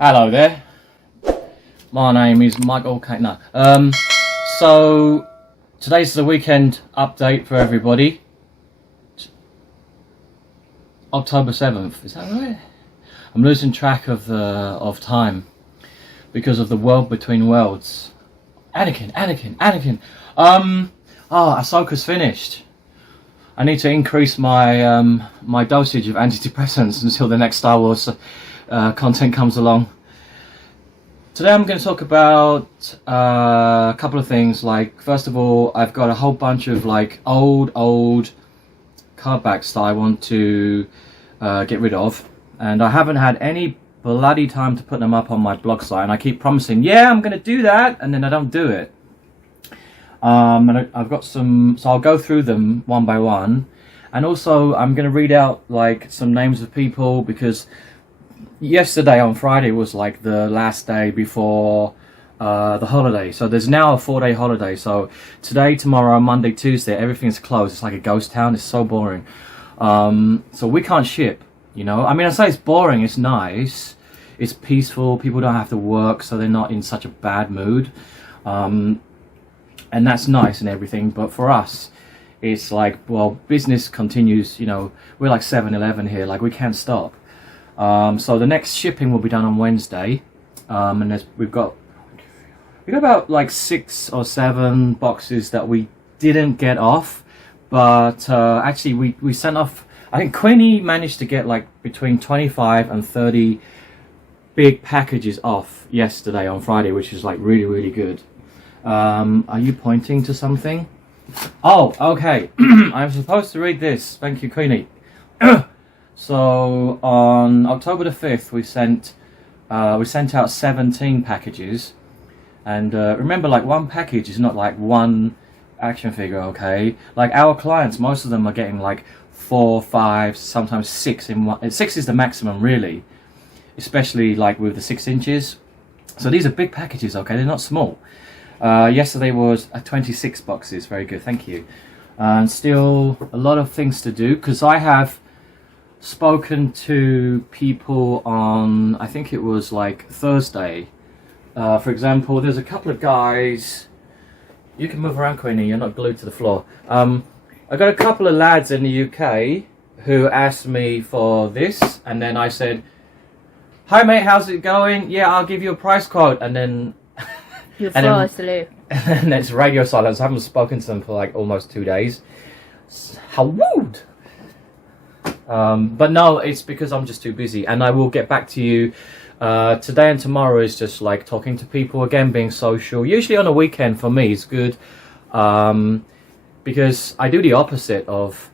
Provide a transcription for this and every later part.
Hello there. My name is Michael K. No. So today's the weekend update for everybody. October 7th. Is that right? I'm losing track of time because of the world between worlds. Anakin. Ahsoka's finished. I need to increase my my dosage of antidepressants until the next Star Wars content comes along. Today I'm going to talk about a couple of things. Like, first of all, I've got a whole bunch of like old cardbacks that I want to get rid of, and I haven't had any bloody time to put them up on my blog site, and I keep promising, yeah, I'm going to do that, and then I don't do it. And I've got some, so I'll go through them one by one, and also I'm going to read out like some names of people, because yesterday on Friday was like the last day before the holiday, so there's now a 4-day holiday. So today, tomorrow, Monday, Tuesday, everything's closed. It's like a ghost town. It's so boring. So we can't ship, you know. I mean, I say it's boring, it's nice, it's peaceful, people don't have to work, so they're not in such a bad mood, and that's nice and everything. But for us, it's like, well, business continues, you know. We're like 7-Eleven here, like we can't stop. So the next shipping will be done on Wednesday, and we've got about like 6 or 7 boxes that we didn't get off, but actually we sent off. I think Queenie managed to get like between 25 and 30 big packages off yesterday on Friday, which is like really good. Are you pointing to something? Oh, okay. I'm supposed to read this. Thank you, Queenie. So on October the 5th, we sent out 17 packages, and remember, like, one package is not like one action figure, okay? Like, our clients, most of them are getting like 4, 5, sometimes 6 in one. 6 is the maximum, really, especially like with the 6 inches. So these are big packages, okay? They're not small. Yesterday was 26 boxes. Very good, thank you. And still a lot of things to do, because I have spoken to people on, I think it was like Thursday. For example, there's a couple of guys. You can move around, Queenie, you're not glued to the floor. I got a couple of lads in the UK who asked me for this, and then I said, hi mate, how's it going? Yeah, I'll give you a price quote. And then you fall asleep. And it's radio silence. I haven't spoken to them for like almost 2 days. How rude. But no, it's because I'm just too busy, and I will get back to you. Today and tomorrow is just like talking to people again, being social. Usually on a weekend for me is good, because I do the opposite of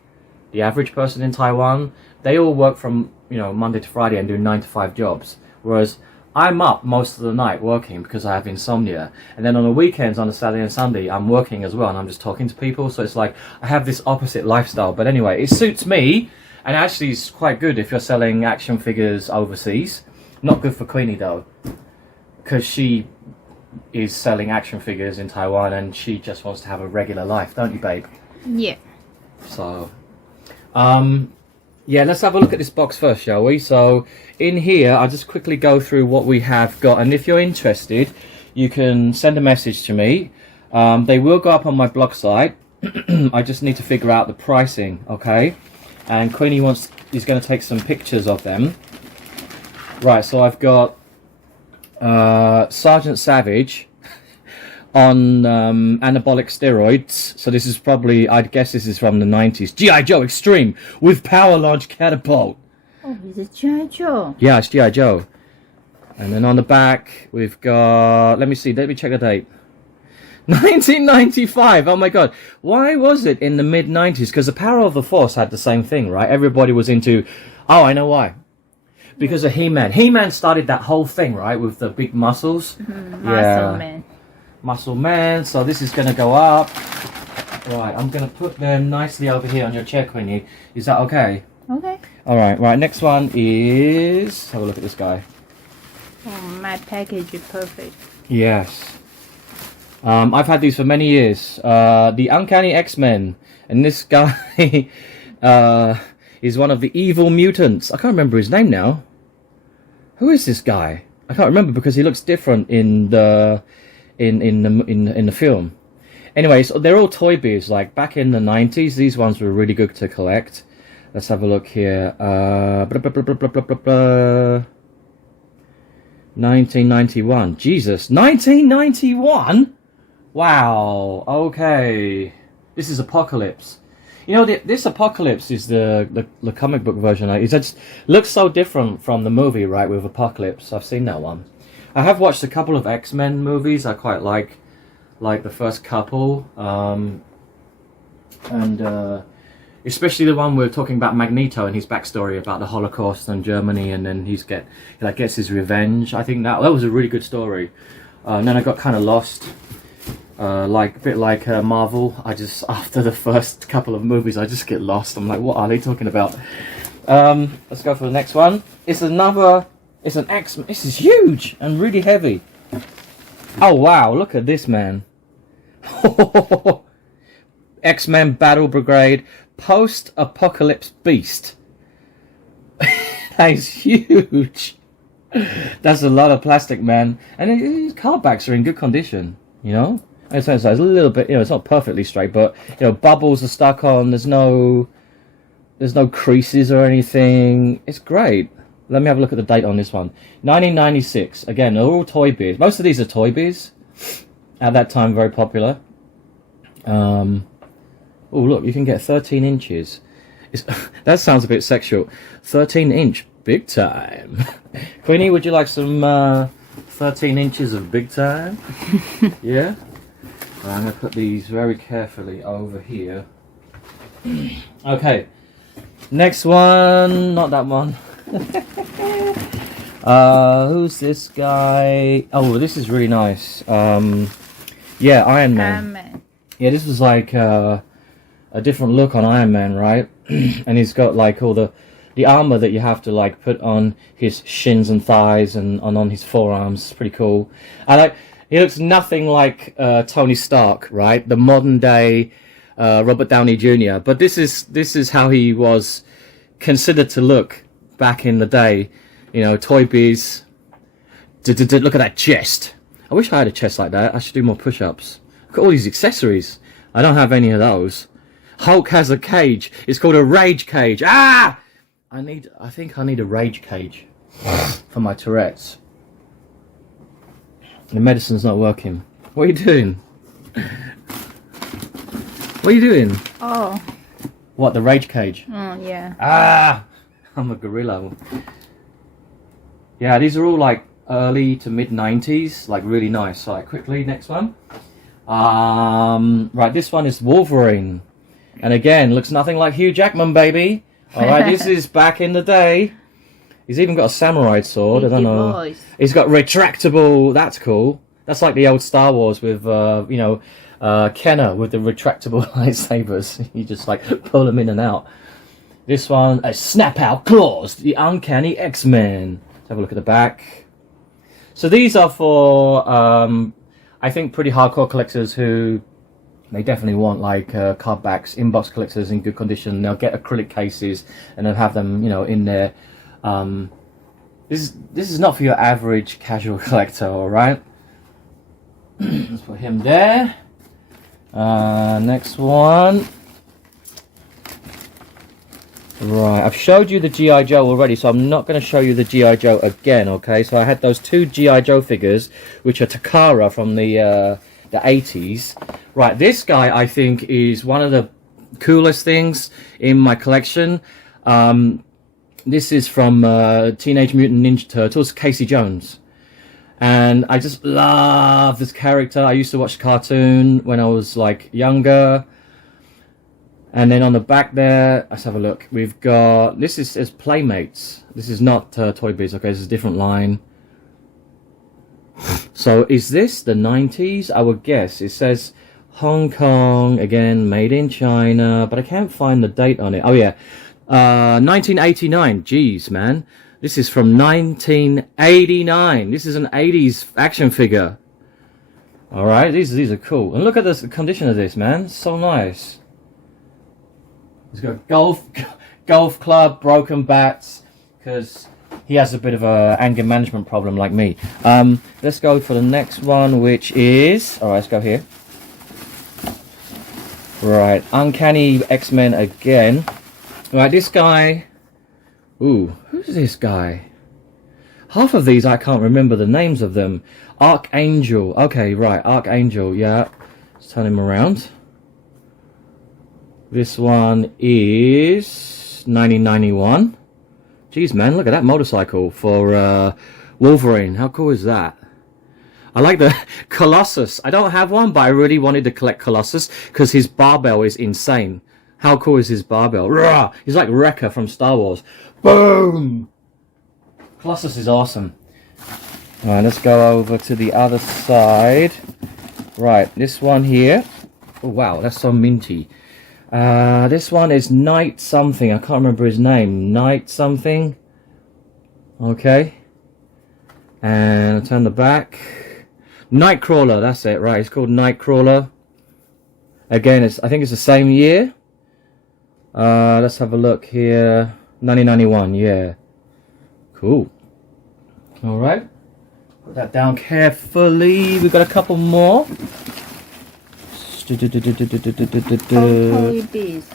the average person in Taiwan. They all work from, you know, Monday to Friday and do 9 to 5 jobs, whereas I'm up most of the night working because I have insomnia, and then on the weekends, on a Saturday and Sunday, I'm working as well, and I'm just talking to people. So it's like I have this opposite lifestyle. But anyway, it suits me. And actually it's quite good if you're selling action figures overseas. Not good for Queenie though, because she is selling action figures in Taiwan and she just wants to have a regular life, don't you, babe? Yeah. So, yeah, let's have a look at this box first, shall we? So in here, I'll just quickly go through what we have got, and if you're interested, you can send a message to me. They will go up on my blog site. I just need to figure out the pricing, okay? And Queenie is going to take some pictures of them. Right, so I've got Sergeant Savage on anabolic steroids. So this is probably, I'd guess this is from the 90's. G.I. Joe Extreme with power launch catapult. Oh, is it G.I. Joe? Yeah, it's G.I. Joe. And then on the back, we've got, let me check the date. 1995. Oh my god, why was it in the mid-90s? Because the Power of the Force had the same thing, right? Everybody was into, oh, I know why, because of He-Man. He-Man started that whole thing, right, with the big muscles. Muscle Man. So this is going to go up. Right, I'm going to put them nicely over here on your chair, Queenie. Is that okay? Okay. Alright, right, next one is, have a look at this guy. Oh, my package is perfect. Yes. I've had these for many years. The Uncanny X-Men, and this guy is one of the evil mutants. I can't remember his name now. Who is this guy? I can't remember because he looks different in the in the film. Anyway, so they're all Toy Biz. Like back in the 90s, these ones were really good to collect. Let's have a look here. 1991. Jesus, 1991. Wow. Okay. This is Apocalypse. You know, this Apocalypse is the comic book version. It just looks so different from the movie, right? With Apocalypse, I've seen that one. I have watched a couple of X-Men movies. I quite like the first couple, and especially the one we're talking about Magneto and his backstory about the Holocaust and Germany, and then he gets his revenge. I think that was a really good story. And then I got kind of lost. A bit like Marvel, after the first couple of movies, I just get lost. I'm like, what are they talking about? Let's go for the next one. It's an X-Men. This is huge and really heavy. Oh wow, look at this, man. X-Men Battle Brigade Post-Apocalypse Beast. That is huge. That's a lot of plastic, man. And his cardbacks are in good condition, you know? It's a little bit, it's not perfectly straight, but bubbles are stuck on. There's no creases or anything. It's great. Let me have a look at the date on this one. 1996. Again, they're all Toy Biz. Most of these are Toy Biz. At that time, very popular. Oh, look, you can get 13 inches. That sounds a bit sexual. 13-inch, big time. Queenie, would you like some 13 inches of big time? Yeah? I'm going to put these very carefully over here. Okay. Next one. Not that one. Who's this guy? Oh, this is really nice. Yeah, Iron Man. Yeah, this was like a different look on Iron Man, right? And he's got like all the armor that you have to like put on his shins and thighs and on his forearms. It's pretty cool. He looks nothing like Tony Stark, right? The modern day Robert Downey Jr. But this is how he was considered to look back in the day. Toy Biz. Look at that chest. I wish I had a chest like that. I should do more push-ups. Look at all these accessories. I don't have any of those. Hulk has a cage. It's called a rage cage. Ah! I think I need a rage cage for my Tourette's. The medicine's not working. What are you doing? What are you doing? Oh. What, the rage cage? Oh, yeah. Ah! I'm a gorilla. Yeah, these are all like early to mid 90s, like really nice. So, quickly, next one. Right, this one is Wolverine. And again, looks nothing like Hugh Jackman, baby. Alright, this is back in the day. He's even got a samurai sword. I don't know. Boys. He's got retractable. That's cool. That's like the old Star Wars with, Kenner with the retractable lightsabers. You just like pull them in and out. This one, Snap Out Claws, the Uncanny X-Men. Let's have a look at the back. So these are for, I think, pretty hardcore collectors who they definitely want like cardbacks, inbox collectors in good condition. They'll get acrylic cases and they'll have them, in there. This is not for your average casual collector, all right? Let's put him there. Next one. Right, I've showed you the G.I. Joe already, so I'm not going to show you the G.I. Joe again, okay? So I had those two G.I. Joe figures, which are Takara from the 80's. Right, this guy, I think, is one of the coolest things in my collection. This is from Teenage Mutant Ninja Turtles, Casey Jones. And I just love this character. I used to watch the cartoon when I was like younger. And then on the back there, let's have a look. We've got, this is Playmates. This is not Toy Biz, okay? This is a different line. So is this the 90's? I would guess. It says Hong Kong, again, made in China, but I can't find the date on it. Oh yeah, 1989. Jeez, man. This is from 1989. This is an 80's action figure. Alright, these are cool. And look at the condition of this, man. It's so nice. He's got golf club, broken bats, because he has a bit of a anger management problem like me. Let's go for the next one, which is... Alright, let's go here. Right, Uncanny X-Men again. Right, this guy... Ooh, who's this guy? Half of these I can't remember the names of them. Archangel. Okay, right, Archangel, yeah. Let's turn him around. This one is 1991. Jeez, man, look at that motorcycle for Wolverine. How cool is that? I like the Colossus. I don't have one, but I really wanted to collect Colossus because his barbell is insane. How cool is his barbell? Rah! He's like Wrecker from Star Wars. Boom! Colossus is awesome. Alright, let's go over to the other side. Right, this one here. Oh, wow, that's so minty. This one is Knight something. I can't remember his name. Knight something. Okay. And I'll turn the back. Nightcrawler, that's it, right. It's called Nightcrawler. Again, I think it's the same year. Let's have a look here. 1991, yeah. Cool. Alright. Put that down carefully. We've got a couple more. Toy Biz.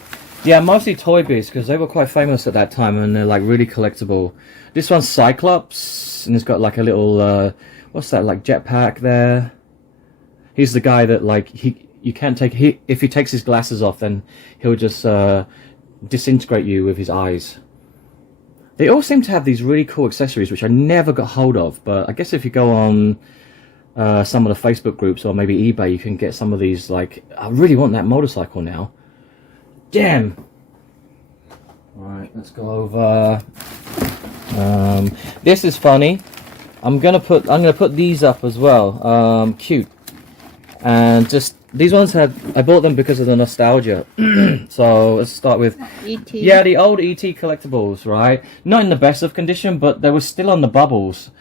Yeah, mostly Toy Biz because they were quite famous at that time and they're like really collectible. This one's Cyclops and it's got like a little what's that, like jetpack there. He's the guy that like you can't take if he takes his glasses off then he'll just disintegrate you with his eyes. They all seem to have these really cool accessories which I never got hold of, but I guess if you go on some of the Facebook groups or maybe eBay, you can get some of these. Like, I really want that motorcycle now. Damn. Alright, let's go over. This is funny. I'm gonna put these up as well. Cute. And just these ones I bought them because of the nostalgia. So let's start with E.T. Yeah, the old E.T. collectibles, right? Not in the best of condition, but they were still on the bubbles.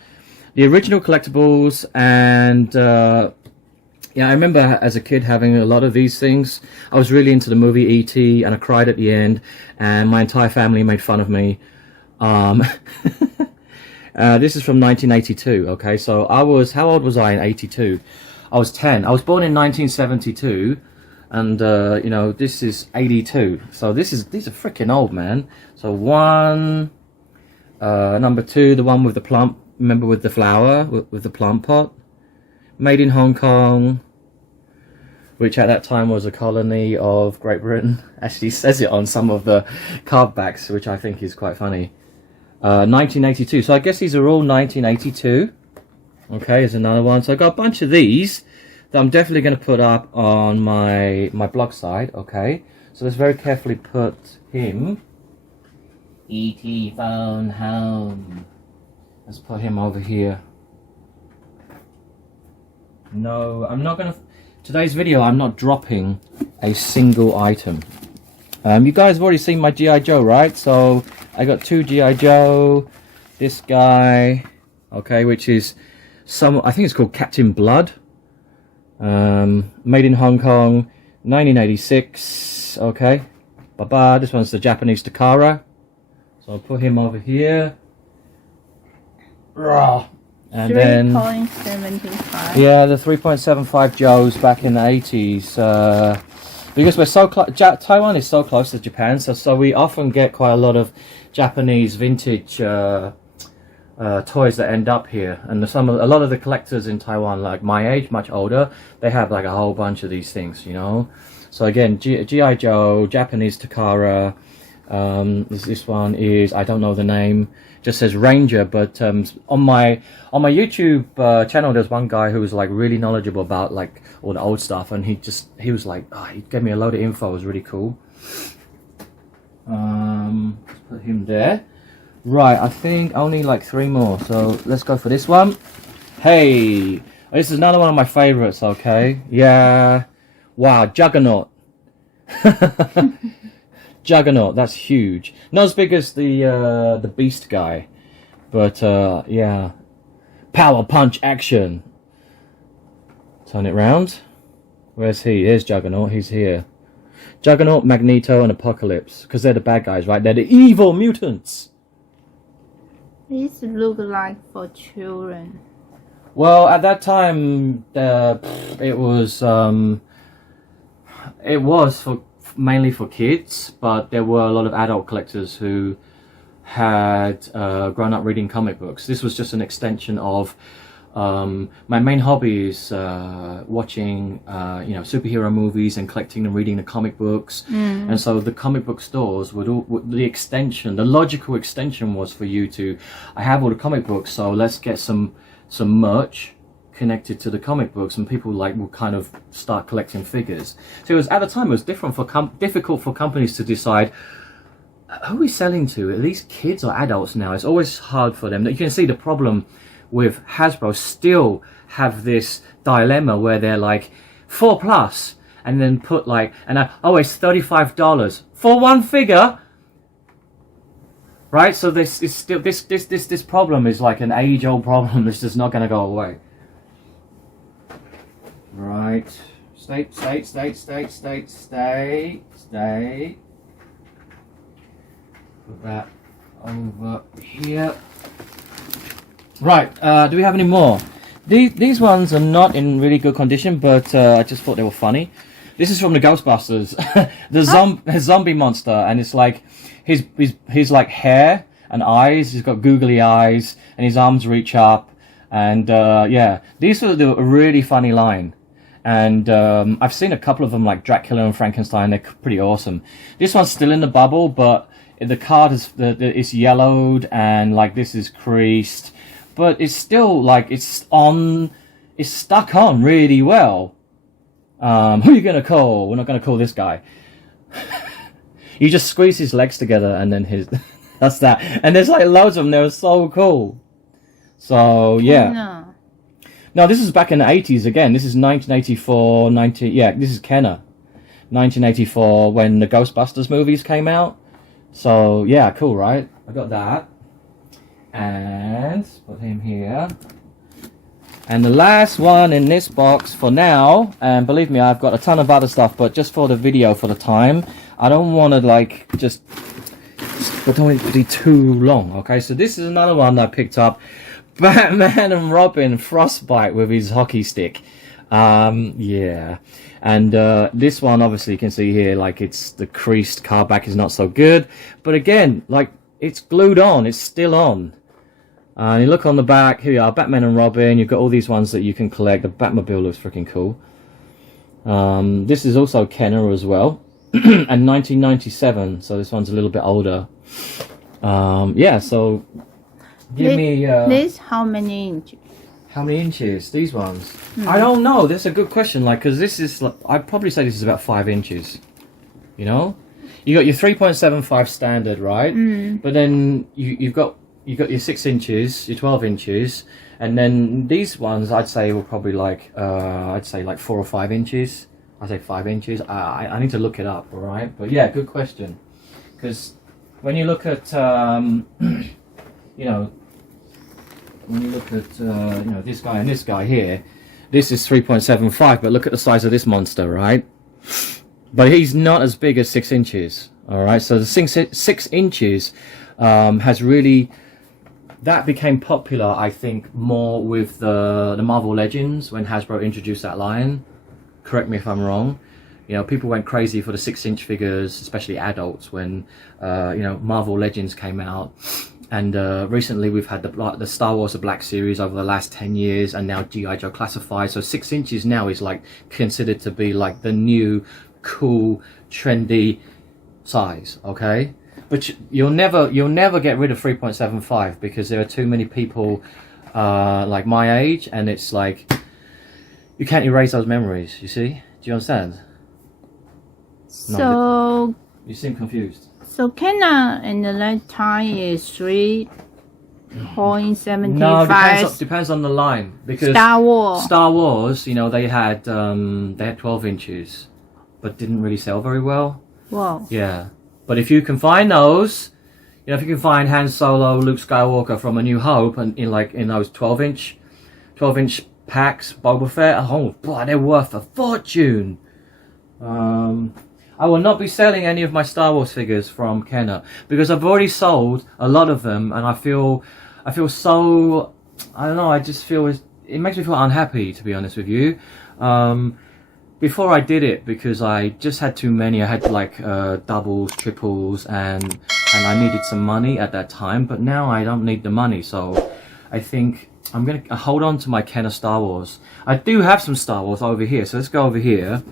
The original collectibles, and yeah, I remember as a kid having a lot of these things. I was really into the movie E.T. and I cried at the end, and my entire family made fun of me. This is from 1982, okay? So how old was I in 82? I was 10. I was born in 1972, and you know, this is 82. So these are freaking old, man. So number 2, the one with the plump. Remember with the flower, with the plant pot? Made in Hong Kong, which at that time was a colony of Great Britain. Actually says it on some of the card backs, which I think is quite funny. 1982, so I guess these are all 1982. Okay, here's another one. So I got a bunch of these that I'm definitely going to put up on my blog site, okay? So let's very carefully put him. E.T. phone home. Let's put him over here. No, I'm not gonna... Today's video, I'm not dropping a single item. You guys have already seen my G.I. Joe, right? So, I got 2 G.I. Joe. This guy, okay, which is I think it's called Captain Blood. Made in Hong Kong, 1986, okay. Bye-bye. This one's the Japanese Takara. So, I'll put him over here. And then 3.75. yeah, the 3.75 Joes back in the 80s. Because we're so Taiwan is so close to Japan, so we often get quite a lot of Japanese vintage toys that end up here. And a lot of the collectors in Taiwan, like my age, much older, they have like a whole bunch of these things, you know. So again, G.I. Joe, Japanese Takara. This one is, I don't know the name, just says Ranger, but on my YouTube channel there's one guy who was like really knowledgeable about like all the old stuff, and he was like, he gave me a load of info. It was really cool. Let's put him there. Right, I think only like 3 more, so let's go for this one. Hey, this is another one of my favorites, okay? Yeah, wow, Juggernaut. Juggernaut, that's huge. Not as big as the Beast guy, but yeah. Power punch action. Turn it round. Where's he? Here's Juggernaut. He's here. Juggernaut, Magneto, and Apocalypse, because they're the bad guys, right? They're the evil mutants. These look like for children. Well, at that time, it was for mainly for kids, but there were a lot of adult collectors who had grown up reading comic books. This was just an extension of my main hobby is watching superhero movies and collecting and reading the comic books. And so the comic book stores would the logical extension was for you to, I have all the comic books, so let's get some merch connected to the comic books, and people will kind of start collecting figures. So it was, at the time, it was difficult for companies to decide who are we selling to. Are these kids or adults now? It's always hard for them. You can see the problem with Hasbro still have this dilemma where they're like 4+, and then put it's $35 for one figure, right? So this is still this problem is like an age-old problem. This is not going to go away. Right, stay. Put that over here. Right, do we have any more? These ones are not in really good condition, but I just thought they were funny. This is from the Ghostbusters, the zombie monster, and it's like his like hair and eyes. He's got googly eyes, and his arms reach up, and yeah, these are a really funny line. And I've seen a couple of them like Dracula and Frankenstein. They're pretty awesome. This one's still in the bubble, but the card is it's yellowed, and like this is creased, but it's still like it's stuck on really well. Who are you gonna call? We're not gonna call this guy. You just squeeze his legs together, and then that's that. And there's like loads of them. They're so cool. So yeah. No. No, this is back in the 80's again. This is 1984, this is Kenner. 1984, when the Ghostbusters movies came out. So, yeah, cool, right? I got that. And put him here. And the last one in this box for now, and believe me, I've got a ton of other stuff, but just for the video, for the time, I don't want to, I don't want it to be too long, okay? So this is another one that I picked up. Batman and Robin Frostbite with his hockey stick. Yeah. And this one, obviously, you can see here, like, it's the creased card back is not so good. But again, like, it's glued on. It's still on. You look on the back. Here you are, Batman and Robin. You've got all these ones that you can collect. The Batmobile looks freaking cool. This is also Kenner as well. And 1997. So this one's a little bit older. Yeah, so... Give me this how many inches? How many inches? These ones? I don't know. That's a good question. Like, because this is, I'd probably say this is about 5 inches. You know, you got your 3.75 standard, right? But then you've got your 6 inches, your 12 inches, and then these ones I'd say were probably like 4 or 5 inches. I'd say 5 inches. I need to look it up. All right, but yeah, good question. Because when you look at you know, when you look at this guy and this guy here, this is 3.75, but look at the size of this monster, right? But he's not as big as 6 inches. All right, so the 6 inches has really, that became popular, I think, more with the Marvel Legends when Hasbro introduced that line. Correct me if I'm wrong. You know, people went crazy for the 6-inch figures, especially adults, when Marvel Legends came out. And recently we've had the Star Wars The Black Series over the last 10 years, and now G.I. Joe Classified. So 6 inches now is like considered to be like the new cool trendy size, okay? But you'll never get rid of 3.75 because there are too many people like my age, and it's like you can't erase those memories, you see? Do you understand? So no, you seem confused. So Kenner in the that time is 3.75. No, depends on the line, because Star Wars, you know, they had 12 inches, but didn't really sell very well. Wow. Yeah, but if you can find those, you know, if you can find Han Solo, Luke Skywalker from A New Hope, and in those 12-inch packs, Boba Fett, oh boy, they're worth a fortune. I will not be selling any of my Star Wars figures from Kenner because I've already sold a lot of them, and I feel I feel so, I don't know, I just feel it makes me feel unhappy, to be honest with you. Before I did it, because I just had too many. I had like doubles, triples, and I needed some money at that time. But now I don't need the money, so I think I'm gonna hold on to my can of Star Wars. I do have some Star Wars over here, so let's go over here.